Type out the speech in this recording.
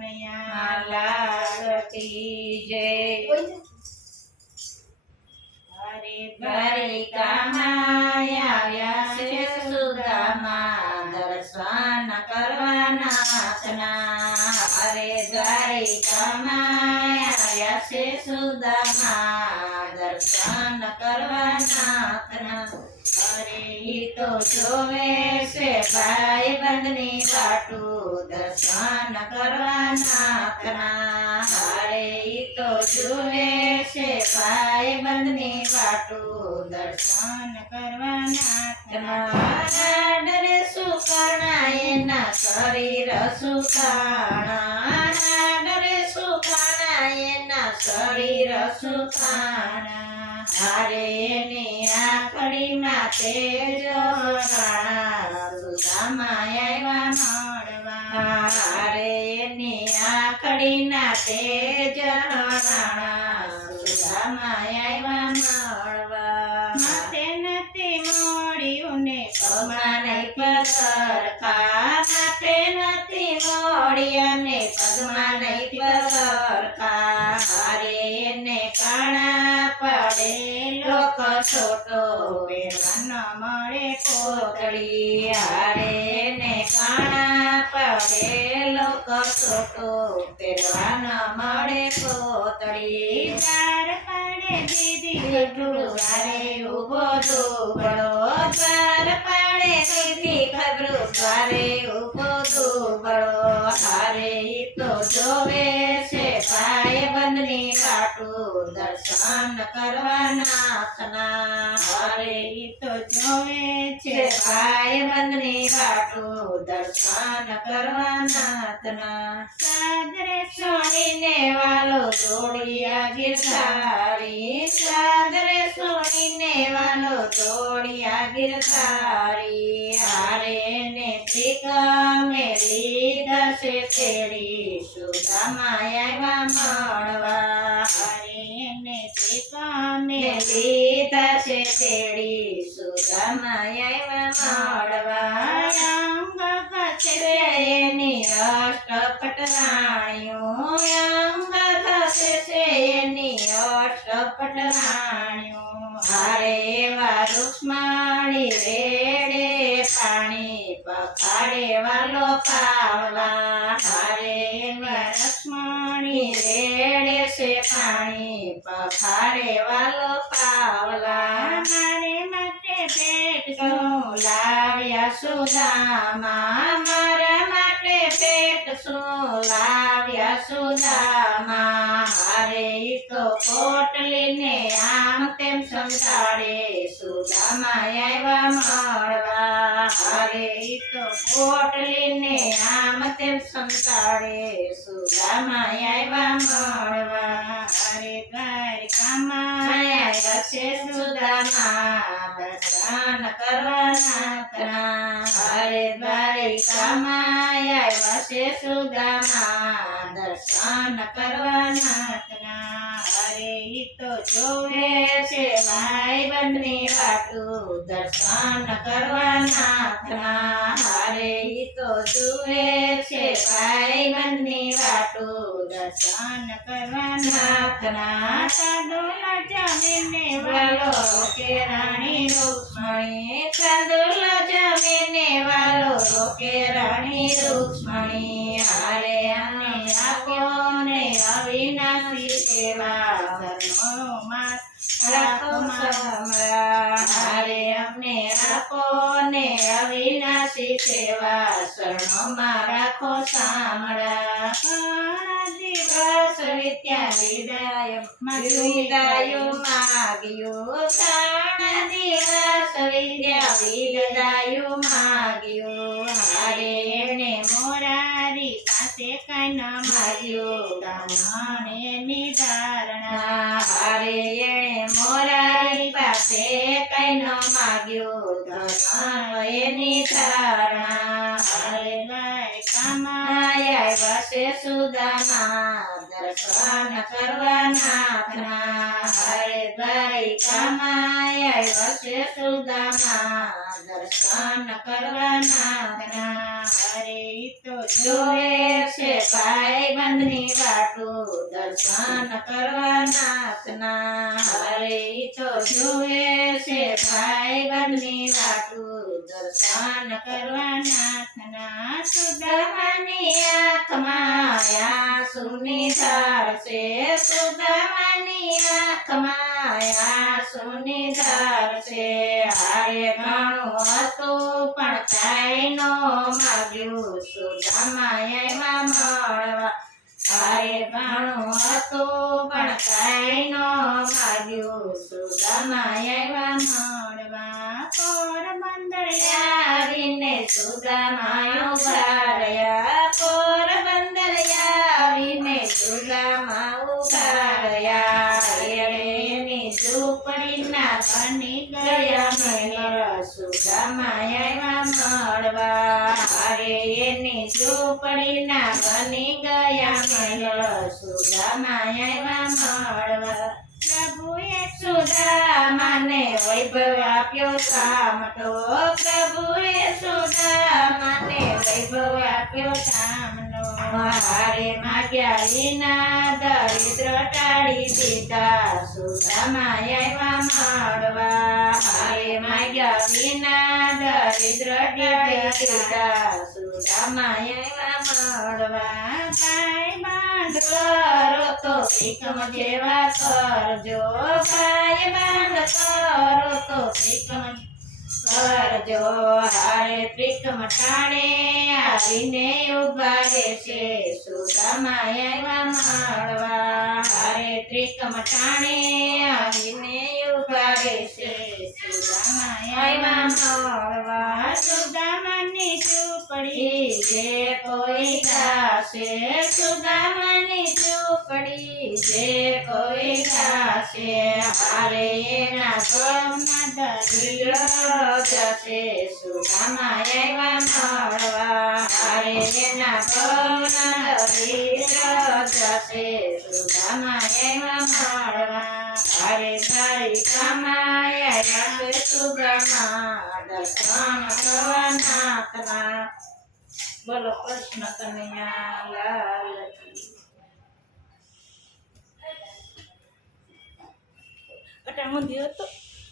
કનૈયા લાલ કી જય। હરે દ્વારિકામાં આવ્યા છે સુદામા, દર્શન કરવા નાથના। હરે દ્વારિકામાં આવ્યા છે સુદામા, દર્શન કરવા નાથના। અરે ઈ તો જોવે છે ભાઈ બંધની વાટું, દર્શન કરવા નાથના। અરે ઈ તો જોવે છે ભાઈ બંધની વાટું, દર્શન કરવા નાથના। ડરે સુકાણા એના શરીર સુકાણા, ડરે સુકાણા એના શરીર સુકાણા। હારે એની આંખડીમાં તેજ રાણા, સુદામા આવ્યા મળવા। હારે એની આંખડીના તેજ રાણા, સુદામા આવ્યા મળવા। માથે નથી મોડ્યું ને પગમાં નહીં પગરખા, માથે નથી મોડ્યા ને પગમાં નહીં પગરખા। હારે એને કાણા પડે લોક છોટો, પહેરવા ન મળે કોતડી। હારે એને કાણા પડે લોક છોટો, પહેરવા ન મળે કોતડી। ચાર પાડે દીદી ખબરું દ્વારે ઉભો દુબળો, ચાર પાડે દીદી ખબરું દ્વારે ઉભો દુબળો। હારે ઈ તો જોવે છે ભાઈ બંધની વાટું, દર્શન કરવા નાથના। હારે ઈ તો જોવે છે ભાઈ બંધની વાટું, દર્શન કરવા નાથના। સાદરે સોણીને વાલો દોડિયા ગિરધારી, સાદરે સોણીને વાલો દોડિયા ગિરધારી। હારે એને ત્રિકમે લીધા છે તેડી, સુદામા આવ્યા મળવા। હારે એને ત્રિકમે લીધા છે તેડી, સુદામા આવ્યા મળવા। અંગ ઘસે એની અષ્ટપટરાણીઓ, અંગ ઘસે છે એની અષ્ટપટરાણીઓ। હારે એવા રૂક્ષ્મણી રેડે પાણી, પખાડે વાલો પાવલા। હારે એવા રૂક્ષ્મણી રેડે છે પાણી, પખાડે વાલો પાવલા। મારે માટે પેટ શું લાવ્યા સુદામા, મારા માટે પેટ શું લાવ્યા સુદામા। હારે ઈ તો પોટલીને આમ તેમ સંતાડે, સુદામા આવ્યા મળવા। હારે ઈ તો પોટલીને આમ તેમ સંતાડે, સુદામા આવ્યા મળવા। હરે દ્વારિકામાં આવ્યા છે સુદામા, દર્શન કરવા નાથના। હરે દ્વારિકામાં આવ્યા છે સુદામા, દર્શન કરવા નાથના। હરે ઈ તો જોવે છે ભાઈ બંધની વાટું, દર્શન કરવા નાથના। હારે ઈ તો જુએ છે ભાઈ બંધની વાટું, દર્શન કરવા નાથના। સાધુલા જમીને વાલો રોકે રાણી રૂક્ષ્મણી, સાધુલા જમીને વાલો રોકે રાણી રૂક્ષ્મણી। હારે અમને આપો ને અવિનાશી સેવા, શરણોમાં રાખો સામરા। હારે અમને આપો ને અવિનાશી સેવા, શરણોમાં રાખો સામરા। દિવસ વિદ્યા વિદાય વિદાયું માગ્યું, ત્રણ દિવસ વિદ્યા વિદાયું માગ્યું। હારે એને મોરારી પાસે કઈ ન માગ્યું, બ્રાહ્મણ એની ધારણા। હારે એને મોરારી પાસે કઈ ન માગ્યું, ધર્મ એની ધારણા। હારે દ્વારિકામાં આવ્યા છે સુદામા, દર્શન કરવા નાથના। હરે દ્વારિકામાં આવ્યા છે સુદામા, દર્શન કરવા નાથના। હરે ઈ તો જોવે છે ભાઈ બંધની વાટું દર્શન કરવા નાથના. હરે ઈ તો જુએ છે ભાઈ બંધની વાટું દર્શન કરવા નાથના. સુદામાની આંખમાં આંસુની ધાર છે, સુદામાની આંખમાં આંસુની ધાર છે. હારે ઘણું હતું પણ કાંઈ નો માગ્યું સુદામા આવ્યા મળવા. હારે ઘણું હતું પણ કાંઈ નો માગ્યું સુદામા આવ્યા મળવા. પોરબંદર આવીને સુદામા ઉભા રહ્યા, પોરબંદર આવીને સુદામા ઉભા રહ્યા. એની ઝૂંપડીના બની ગયા મહેલ સુદામા આવ્યા મળવા. હારે એની ઝૂંપડીના બની ગયા મહેલ સુદામા આવ્યા મળવા. પ્રભુએ સુદામાને વૈભવ આપ્યો સામટો, પ્રભુએ સુદામાને વૈભવ આપ્યો સામનો. હારે માગ્યા વિના દરિદ્ર ટાળી દીધા સુદામા આવ્યા મળવા. હારે માગ્યા વિના દરિદ્ર ટાળી દીધા સુદામા આવ્યા મળવા. ભાઈ બાંધ કરો તો ભીખમ જેવા કરજો, ભાઈ બાંધ કરો તો ભીખમ કરજો. હારે ત્રિકમ ટાણે આવીને ઉભા રહેશે સુદામા આવ્યા મળવા. હારે ત્રિકમ ટાણે આવીને ઉભા રહેશે સુદામા આવ્યા મળવા. સુદામાની ઝૂંપડી જે કોઈ ગાશે, સુદામાની ઝૂંપડી જે કોઈ ગાશે. હારે એના ઘરમાં દરિદ્ર જશે સુદામા આવ્યા મળવા. હારે એના ઘરમાં દરિદ્ર જશે સુદામા આવ્યા મળવા. હારે તારી કમાયા છે સુદામા દર્શન કરવા નાથના. બોલો કૃષ્ણ કનૈયા લાલ કી. અટા મુંધી હતો.